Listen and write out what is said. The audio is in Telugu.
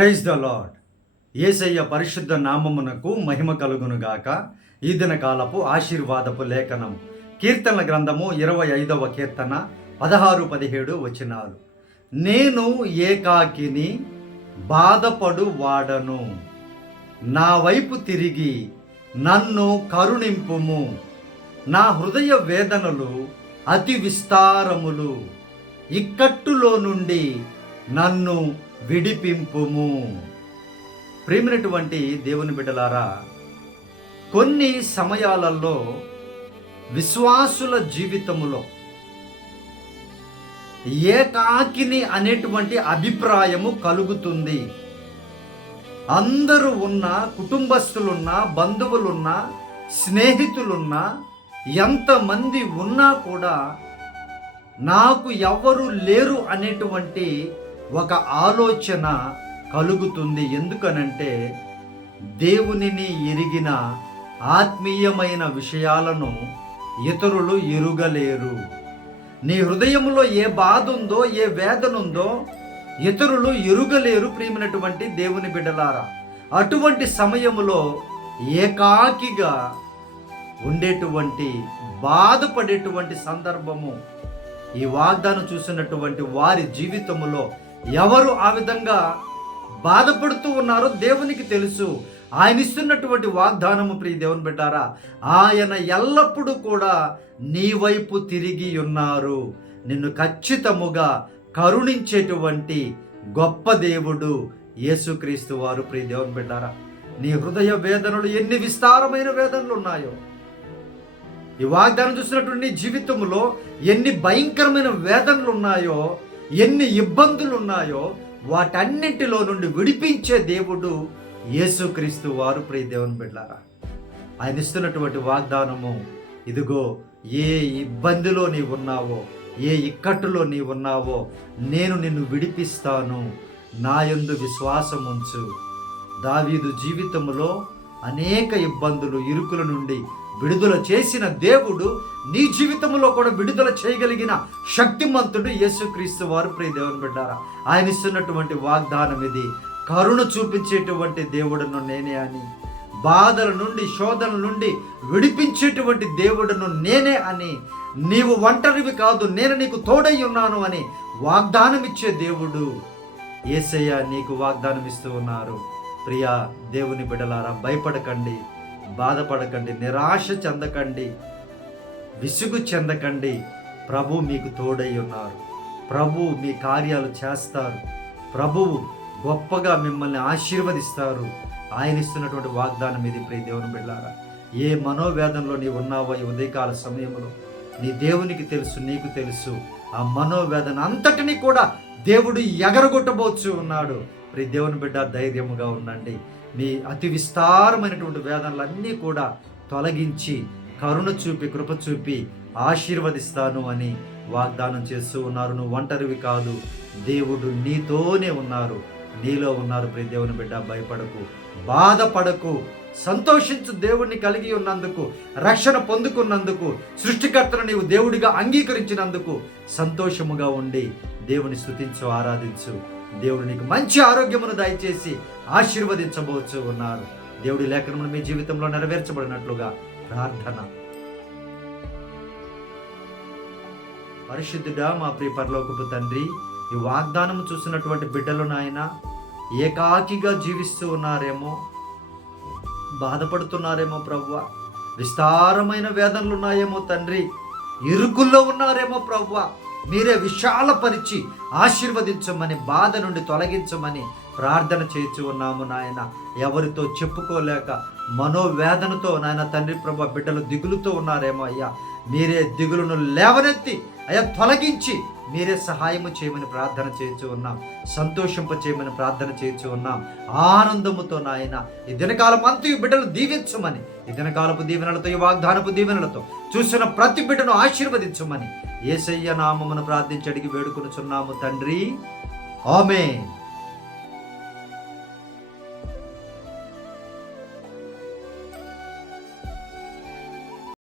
ప్రైజ్ ద లాడ్ ఏసయ్య పరిశుద్ధ నామమునకు మహిమ కలుగునుగాక. ఈ దిన కాలపు ఆశీర్వాదపు లేఖనం. కీర్తనల గ్రంథము ఇరవై ఐదవ కీర్తన పదహారు పదిహేడు వచనాలు. నేను ఏకాకిని బాధపడు వాడను నా వైపు తిరిగి నన్ను కరుణింపుము. నా హృదయ వేదనలు అతి విస్తారములు. ఇక్కట్టులో నుండి నన్ను విడిపింపుము. ప్రేమినటువంటి దేవుని బిడ్డలారా కొన్ని సమయాలలో విశ్వాసుల జీవితములో ఏకాకిని అనేటువంటి అభిప్రాయము కలుగుతుంది. అందరూ ఉన్న కుటుంబస్తులున్నా బంధువులున్నా స్నేహితులున్నా ఎంతమంది ఉన్నా కూడా నాకు ఎవరు లేరు అనేటువంటి ఒక ఆలోచన కలుగుతుంది. ఎందుకనంటే దేవునిని ఎరిగిన ఆత్మీయమైన విషయాలను ఇతరులు ఎరుగలేరు. నీ హృదయంలో ఏ బాధ ఉందో ఏ వేదన ఉందో ఇతరులు ఎరుగలేరు ప్రియమైనటువంటి దేవుని బిడ్డలారా. అటువంటి సమయంలో ఏకాకిగా ఉండేటువంటి బాధపడేటువంటి సందర్భము ఈ వాగ్దానం చూసినటువంటి వారి జీవితములో ఎవరు ఆ విధంగా బాధపడుతూ ఉన్నారో దేవునికి తెలుసు. ఆయన ఇస్తున్నటువంటి వాగ్దానము ప్రియ దేవుని బిడ్డారా ఆయన ఎల్లప్పుడూ కూడా నీ వైపు తిరిగి ఉన్నారు. నిన్ను ఖచ్చితముగా కరుణించేటువంటి గొప్ప దేవుడు యేసుక్రీస్తు వారు ప్రియ దేవుని బిడ్డారా. నీ హృదయ వేదనలు ఎన్ని విస్తారమైన వేదనలు ఉన్నాయో. ఈ వాగ్దానం చూసినటువంటి నీ జీవితంలో ఎన్ని భయంకరమైన వేదనలు ఉన్నాయో. ఎన్ని ఇబ్బందులు ఉన్నాయో వాటన్నింటిలో నుండి విడిపించే దేవుడు యేసుక్రీస్తు వారు ప్రియ దేవుని బిడ్డారా. ఆయన ఇస్తున్నటువంటి వాగ్దానము ఇదిగో ఏ ఇబ్బందిలో నీ ఉన్నావో ఏ ఇక్కట్టులో నీ ఉన్నావో నేను నిన్ను విడిపిస్తాను నా యందు విశ్వాసం ఉంచు. దావీదు జీవితంలో అనేక ఇబ్బందులు ఇరుకుల నుండి విడుదల చేసిన దేవుడు నీ జీవితంలో కూడా విడుదల చేయగలిగిన శక్తిమంతుడు యేసుక్రీస్తు వారు. ప్రియ దేవుని బిడ్డారా ఆయన ఇస్తున్నటువంటి వాగ్దానం ఇది. కరుణ చూపించేటువంటి దేవుడును నేనే అని బాధల నుండి శోధన నుండి విడిపించేటువంటి దేవుడును నేనే అని నీవు ఒంటరివి కాదు నేను నీకు తోడై ఉన్నాను అని వాగ్దానం ఇచ్చే దేవుడు ఏసయ్య నీకు వాగ్దానం ఇస్తూ ఉన్నారు. ప్రియా దేవుని బిడలారా భయపడకండి. బాధపడకండి నిరాశ చెందకండి విసుగు చెందకండి. ప్రభు మీకు తోడై ఉన్నారు. ప్రభు మీ కార్యాలు చేస్తారు. ప్రభువు గొప్పగా మిమ్మల్ని ఆశీర్వదిస్తారు. ఆయన ఇస్తున్నటువంటి వాగ్దానం ఇది ప్రియ దేవుని బిళ్ళారా ఏ మనోవేదనలో నీవు ఉన్నావో ఈ ఉదయకాల సమయంలో నీ దేవునికి తెలుసు నీకు తెలుసు. ఆ మనోవేదన అంతటిని కూడా దేవుడు ఎగరగొట్టబోచు ఉన్నాడు. ప్రి దేవుని బిడ్డ ధైర్యముగా ఉండండి. మీ అతి విస్తారమైనటువంటి వేదనలన్నీ కూడా తొలగించి కరుణ చూపి కృప చూపి ఆశీర్వదిస్తాను అని వాగ్దానం చేస్తూ ఉన్నారు. నువ్వు ఒంటరివి కాదు. దేవుడు నీతోనే ఉన్నారు. నీలో ఉన్నారు. ప్రతి దేవుని బిడ్డ భయపడకు. బాధపడకు. సంతోషించు దేవుణ్ణి కలిగి ఉన్నందుకు రక్షణ పొందుకున్నందుకు సృష్టికర్తను నీవు దేవుడిగా అంగీకరించినందుకు సంతోషముగా ఉండి దేవుని స్థుతించు ఆరాధించు. దేవుడు నీకు మంచి ఆరోగ్యమును దయచేసి ఆశీర్వదించబోచు ఉన్నారు. దేవుడి లేఖనమును మీ జీవితంలో నెరవేర్చబడినట్లుగా ప్రార్థన. పరిశుద్ధుడా మా ప్రియ పరలోకపు తండ్రి ఈ వాగ్దానము చూసినటువంటి బిడ్డలు నాయన ఏకాకిగా జీవిస్తూ ఉన్నారేమో బాధపడుతున్నారేమో ప్రవ్వ? విస్తారమైన వేదనలు ఉన్నాయేమో తండ్రి. ఇరుకుల్లో ఉన్నారేమో ప్రవ్వ? మీరే విశాలపరిచి ఆశీర్వదించమని బాధ నుండి తొలగించమని ప్రార్థన చేయించు ఉన్నాము నాయన. ఎవరితో చెప్పుకోలేక మనోవేదనతో నాయన తండ్రి ప్రభ బిడ్డలు దిగులుతో ఉన్నారేమో అయ్యా. మీరే దిగులను లేవనెత్తి అయ్యా తొలగించి మీరే సహాయము చేయమని ప్రార్థన చేయించు ఉన్నాం. సంతోషింప చేయమని ప్రార్థన చేయించు ఉన్నాం. ఆనందముతో నాయన ఈ దినకాలం అంతయు బిడ్డలు దీవించమని ఈ దినకాలపు దీవెనలతో ఈ వాగ్దానపు దీవెనలతో చూసిన ప్రతి బిడ్డను ఆశీర్వదించమని. ఏసయ్య నామమును ప్రార్థించి అడిగి వేడుకొనుచున్నాము తండ్రి. ఆమె